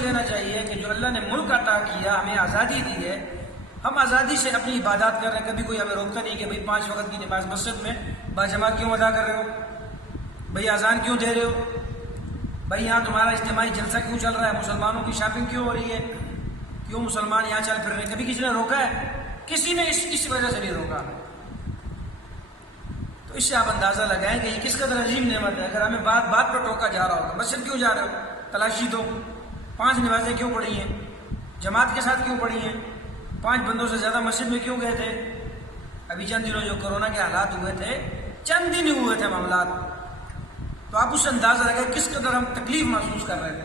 لینا چاہیے کہ جو اللہ نے ملک عطا کیا، ہمیں آزادی دی ہے، ہم آزادی سے اپنی عبادات کر رہے ہیں. کبھی کوئی ہمیں روکتا نہیں کہ بھئی 5 وقت کی نماز مسجد میں باجماعت کیوں ادا کر رہے ہو، بھئی اذان کیوں دے رہے ہو، بھئی یہاں تمہارا اجتماعی جلسہ کیوں چل رہا ہے، مسلمانوں کی شاپنگ کیوں ہو رہی ہے، کیوں مسلمان یہاں چل پھر رہے ہیں. کبھی کسی نے روکا ہے؟ کسی نے اس وجہ سے نہیں روکا. تو اس سے آپ اندازہ لگائیں کہ یہ کس قدر عظیم نعمت ہے. اگر ہمیں بات بات پر ٹوکا جا رہا ہوگا، مسجد کیوں جا رہے ہو، تلاشی دو، 5 نمازیں کیوں پڑھی ہیں، جماعت کے ساتھ کیوں پڑھی ہیں، 5 بندوں سے زیادہ مسجد میں کیوں گئے تھے. ابھی چند دنوں جو کورونا کے حالات ہوئے تھے، چند دن ہوئے تھے معاملات، تو آپ اس سے اندازہ لگائیں کس قدر ہم تکلیف محسوس کر رہے تھے.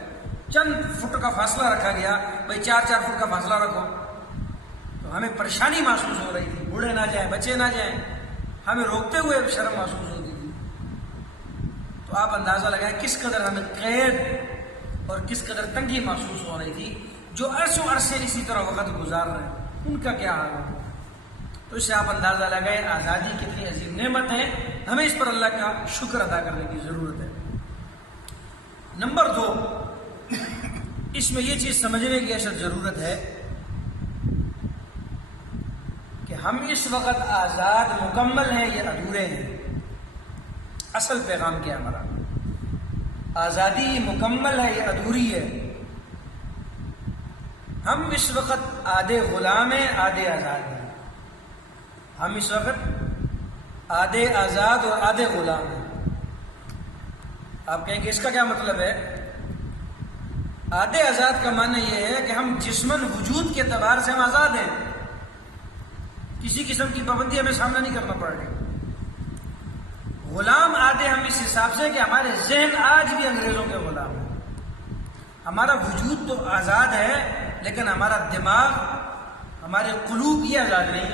چند فٹ کا فاصلہ رکھا گیا، بھئی 4 فٹ کا فاصلہ رکھو، تو ہمیں پریشانی محسوس ہو رہی تھی. بوڑھے نہ جائیں، بچے نہ جائیں، ہمیں روکتے ہوئے شرم محسوس ہوتی تھی. تو آپ اندازہ لگائیں کس قدر ہمیں قید اور کس قدر تنگی محسوس ہو رہی تھی. جو عرصوں عرصے اسی طرح وقت گزار رہے ہیں، ان کا کیا حال ہوگا. تو اس سے آپ اندازہ لگائیں آزادی کتنی عظیم نعمت ہے، ہمیں اس پر اللہ کا شکر ادا کرنے کی ضرورت ہے. نمبر 2، اس میں یہ چیز سمجھنے کی اشد ضرورت ہے کہ ہم اس وقت آزاد مکمل ہیں یا ادھورے ہیں. اصل پیغام کیا ہمارا، آزادی مکمل ہے یا ادھوری ہے. ہم اس وقت آدھے غلام ہیں، آدھے آزاد ہیں. ہم اس وقت آدھے آزاد اور آدھے غلام ہیں. آپ کہیں کہ اس کا کیا مطلب ہے؟ آدھے آزاد کا معنی یہ ہے کہ ہم جسماً وجود کے اعتبار سے ہم آزاد ہیں، کسی قسم کی پابندی ہمیں سامنا نہیں کرنا پڑ رہی. غلام آدھے ہم اس حساب سے کہ ہمارے ذہن آج بھی انگریزوں کے غلام ہیں. ہمارا وجود تو آزاد ہے، لیکن ہمارا دماغ، ہمارے قلوب یہ آزاد نہیں.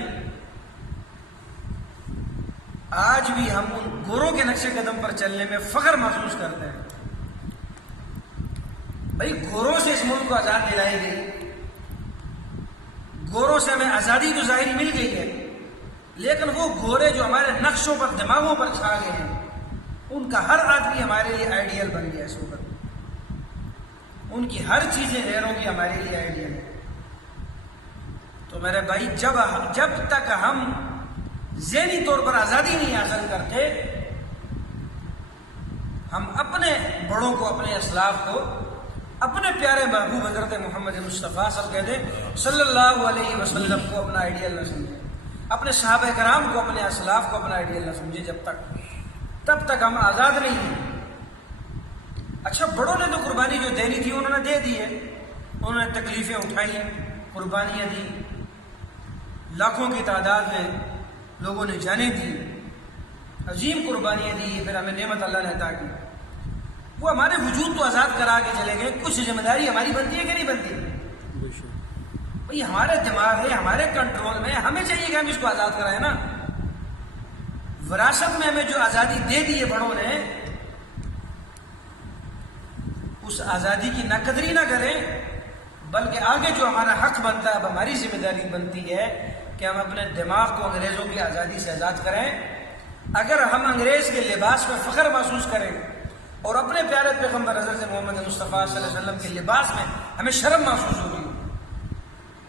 آج بھی ہم ان گوروں کے نقش قدم پر چلنے میں فخر محسوس کرتے ہیں. بھائی گوروں سے اس ملک کو آزاد دلائی گئی، گوروں سے ہمیں آزادی تو ظاہر مل گئی ہے، لیکن وہ گورے جو ہمارے نقشوں پر، دماغوں پر چھا گئے ہیں، ان کا ہر آدمی ہمارے لیے آئیڈیل بن گیا اس وقت. ان کی ہر چیزیں غیروں کی ہمارے لیے آئیڈیل ہے. تو میرے بھائی جب تک ہم ذہنی طور پر آزادی نہیں حاصل کرتے، ہم اپنے بڑوں کو، اپنے اسلاف کو، اپنے پیارے محبوب حضرت محمد مصطفیٰ صلی اللہ علیہ وسلم کو اپنا آئیڈیل نہ سمجھیں، اپنے صحابہ کرام کو، اپنے اسلاف کو اپنا آئیڈیل نہ سمجھیں. تب تک ہم آزاد نہیں ہیں. اچھا، بڑوں نے تو قربانی جو دینی تھی انہوں نے دے دی ہے، انہوں نے تکلیفیں اٹھائی ہیں، قربانیاں دی، لاکھوں کی تعداد میں لوگوں نے جانیں دی، عظیم قربانیاں دی، پھر ہمیں نعمت اللہ نے عطا کی. وہ ہمارے وجود کو آزاد کرا کے چلے گئے. کچھ ذمہ داری ہماری بنتی ہے کہ نہیں بنتی؟ بھئی ہمارے دماغ ہے، ہمارے کنٹرول میں، ہمیں چاہیے کہ ہم اس کو آزاد کرائیں نا. وراثت میں ہمیں جو آزادی دے دی ہے بڑوں نے، اس آزادی کی نہ قدری نہ کریں، بلکہ آگے جو ہمارا حق بنتا ہے، اب ہماری ذمہ داری بنتی ہے کہ ہم اپنے دماغ کو انگریزوں کی آزادی سے آزاد کریں. اگر ہم انگریز کے لباس میں فخر محسوس کریں اور اپنے پیارے پیغمبر حضرت محمد مصطفیٰ صلی اللہ علیہ وسلم کے لباس میں ہمیں شرم محسوس ہوتی ہو،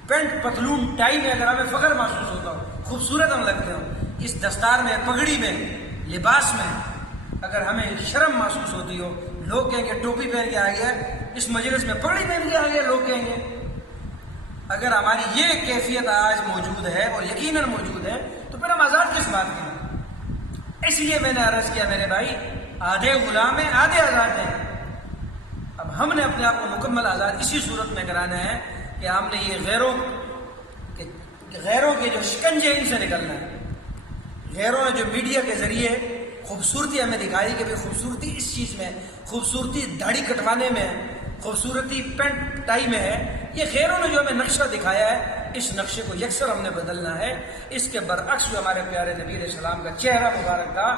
پینٹ پتلون ٹائی میں اگر ہمیں فخر محسوس ہوتا ہو، خوبصورت ہم لگتے ہوں، اس دستار میں، پگڑی میں، لباس میں اگر ہمیں شرم محسوس ہوتی ہو، لوگ کہیں گے ٹوپی پہن کے آ گیا، اس مجلس میں پگڑی پہن کے آ گیا، لوگ کہیں گے. اگر ہماری یہ کیفیت آج موجود ہے اور یقیناً موجود ہے، تو پھر ہم آزاد کس بات کے ہیں؟ اس لیے میں نے عرض کیا میرے بھائی، آدھے غلام ہیں، آدھے آزاد ہیں. اب ہم نے اپنے آپ کو مکمل آزاد اسی صورت میں کرانا ہے کہ ہم نے یہ غیروں کے جو شکنجے ان سے نکلنا ہے. غیروں نے جو میڈیا کے ذریعے خوبصورتی ہمیں دکھائی کہ خوبصورتی اس چیز میں، خوبصورتی داڑھی کٹوانے میں، خوبصورتی پینٹ ٹائی میں ہے، یہ غیروں نے جو ہمیں نقشہ دکھایا ہے، اس نقشے کو یکسر ہم نے بدلنا ہے. اس کے برعکس جو ہمارے پیارے نبی علیہ السلام کا چہرہ مبارک تھا،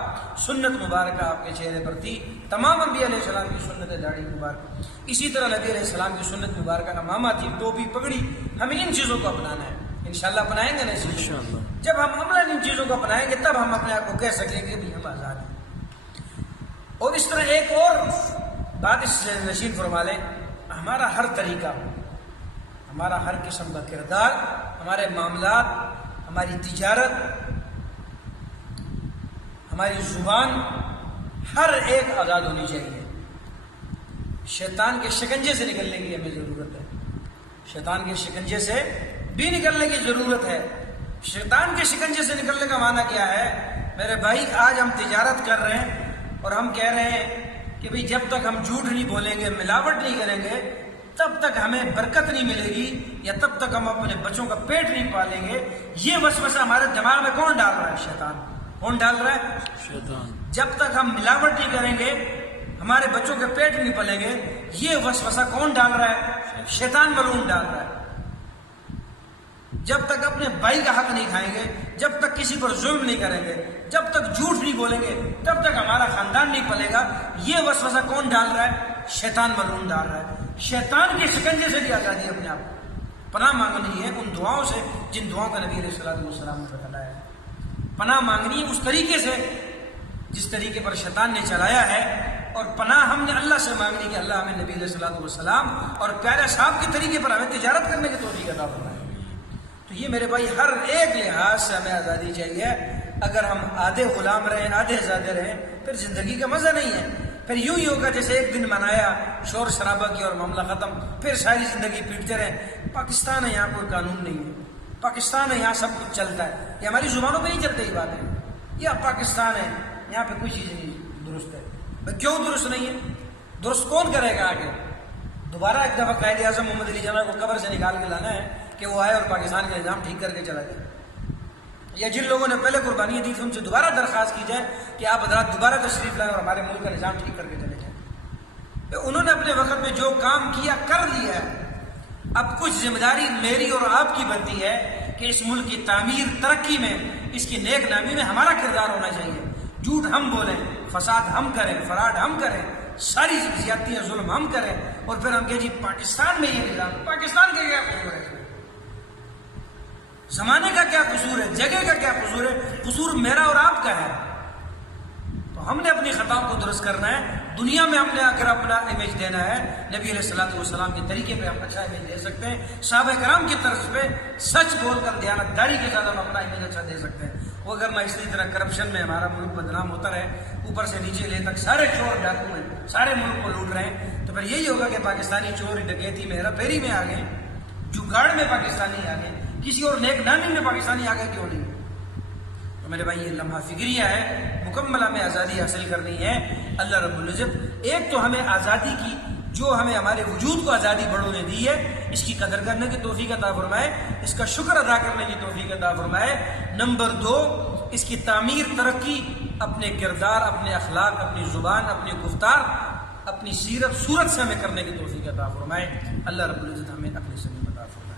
سنت مبارکہ آپ کے چہرے پر تھی، تمام انبیاء علیہ السلام کی سنت داڑھی مبارک، اسی طرح نبی علیہ السلام کی سنت مبارکہ امامہ تھی، ٹوپی، پگڑی. ہمیں ان چیزوں کو اپنانا ہے. انشاءاللہ اپنائیں گے نا انشاءاللہ. جب ہم عملاً ان چیزوں کو اپنائیں گے تب ہم اپنے آپ کو کہہ سکیں گے کہ ہم آزاد ہیں. اور اس طرح ایک اور بات اس سے نشین فرما لیں، ہمارا ہر طریقہ، ہمارا ہر قسم کا کردار، ہمارے معاملات، ہماری تجارت، ہماری زبان، ہر ایک آزاد ہونی چاہیے۔ شیطان کے شکنجے سے نکلنے کی ہمیں ضرورت ہے، شیطان کے شکنجے سے بھی نکلنے کی ضرورت ہے۔ شیطان کے شکنجے سے نکلنے کا معنی کیا ہے؟ میرے بھائی، آج ہم تجارت کر رہے ہیں اور ہم کہہ رہے ہیں کہ بھئی جب تک ہم جھوٹ نہیں بولیں گے، ملاوٹ نہیں کریں گے، تب تک ہمیں برکت نہیں ملے گی، یا تب تک ہم اپنے بچوں کا پیٹ نہیں پالیں گے۔ یہ وسوسہ ہمارے دماغ میں کون ڈال رہا ہے؟ شیطان۔ کون ڈال رہا ہے؟ شیطان۔ جب تک ہم ملاوٹ نہیں کریں گے، ہمارے بچوں کے پیٹ نہیں پلیں گے، یہ وسوسہ کون ڈال رہا ہے؟ شیطان ملعون ڈال رہا ہے۔ جب تک اپنے بھائی کا حق نہیں کھائیں گے، جب تک کسی پر ظلم نہیں کریں گے، جب تک جھوٹ نہیں بولیں گے، تب تک ہمارا خاندان نہیں پلے گا۔ یہ وسوسہ کون ڈال رہا ہے؟ شیطان ملعون ڈال رہا ہے۔ شیطان کے شکنجے سے بھی آزادی اپنے آپ پناہ مانگنی ہے، ان دعاؤں سے جن دعاؤں کا نبی علیہ السلام نے بتلایا ہے۔ پناہ مانگنی ہے اس طریقے سے جس طریقے پر شیطان نے چلایا ہے، اور پناہ ہم نے اللہ سے مانگنی کہ اللہ ہمیں نبی علیہ السلام اور پیارے صاحب کے طریقے پر ہمیں تجارت کرنے کی توفیق عطا فرمائے۔ تو یہ میرے بھائی ہر ایک لحاظ سے ہمیں آزادی چاہیے۔ اگر ہم آدھے غلام رہیں، آدھے آزادے رہیں، پھر زندگی کا مزہ نہیں ہے۔ پھر یوں ہی ہوگا جیسے ایک دن منایا، شور شرابہ کیا اور معاملہ ختم، پھر ساری زندگی پیٹتے رہیں۔ پاکستان ہے، یہاں کوئی قانون نہیں ہے، پاکستان ہے، یہاں سب کچھ چلتا ہے۔ یہ ہماری زبانوں پہ نہیں چلتے یہ بات ہے، یہ پاکستان ہے، یہاں پہ کوئی چیز نہیں درست ہے۔ کیوں درست نہیں ہے؟ درست کون کرے گا آگے؟ دوبارہ ایک دفعہ قائد اعظم محمد علی جناح کو قبر سے نکال کے لانا ہے کہ وہ آئے اور پاکستان کا نظام ٹھیک کر کے چلا جائے، یا جن لوگوں نے پہلے قربانیاں دی تھی ان سے دوبارہ درخواست کی جائے کہ آپ حضرات دوبارہ تشریف لائیں اور ہمارے ملک کا نظام ٹھیک کر کے چلے جائیں۔ انہوں نے اپنے وقت میں جو کام کیا کر لیا ہے، اب کچھ ذمہ داری میری اور آپ کی بنتی ہے کہ اس ملک کی تعمیر، ترقی میں، اس کی نیک نامی میں ہمارا کردار ہونا چاہیے۔ جھوٹ ہم بولیں، فساد ہم کریں، فراڈ ہم کریں، ساری زیادتیاں ظلم ہم کریں، اور پھر ہم کہیں جی پاکستان میں یہ نظام، پاکستان کا کیا قصور ہے؟ زمانے کا کیا قصور ہے؟ جگہ کا کیا قصور ہے؟ قصور میرا اور آپ کا ہے۔ تو ہم نے اپنی خطاؤں کو درست کرنا ہے۔ دنیا میں ہم نے اگر اپنا امیج دینا ہے، نبی علیہ السلام کے طریقے پہ ہم اچھا امیج دے سکتے ہیں، صحابہ کرام کی طرز پہ سچ بول کر دیانتداری کے ساتھ ہم اپنا امیج اچھا دے سکتے ہیں۔ وہ اگر میں اسی طرح کرپشن میں ہمارا ملک بدنام ہوتا رہے، اوپر سے نیچے لے تک سارے چور ڈاکو ہیں، سارے ملک کو لوٹ رہے ہیں، تو پھر یہی ہوگا کہ پاکستانی چور ڈکیتی میں ہیرا پھیری میں آ گئے، جگاڑ میں پاکستانی آ گئے، کسی اور نیک نامی میں پاکستانی آ گئے کیوں نہیں؟ تو میرے بھائی یہ لمحہ فکریہ ہے، مکمل ہمیں آزادی حاصل کرنی ہے۔ اللہ رب العزت ایک تو ہمیں آزادی کی، جو ہمیں ہمارے وجود کو آزادی بڑوں نے دی ہے، اس کی قدر کرنے کی توفیق عطا فرمائے، اس کا شکر ادا کرنے کی توفیق عطا فرمائے۔ نمبر 2، اس کی تعمیر، ترقی، اپنے کردار، اپنے اخلاق، اپنی زبان، اپنی گفتار، اپنی سیرت، صورت سے ہمیں کرنے کی توفیق عطا فرمائے۔ اللہ رب العزت ہمیں اپنے سبیل عطا فرمائے۔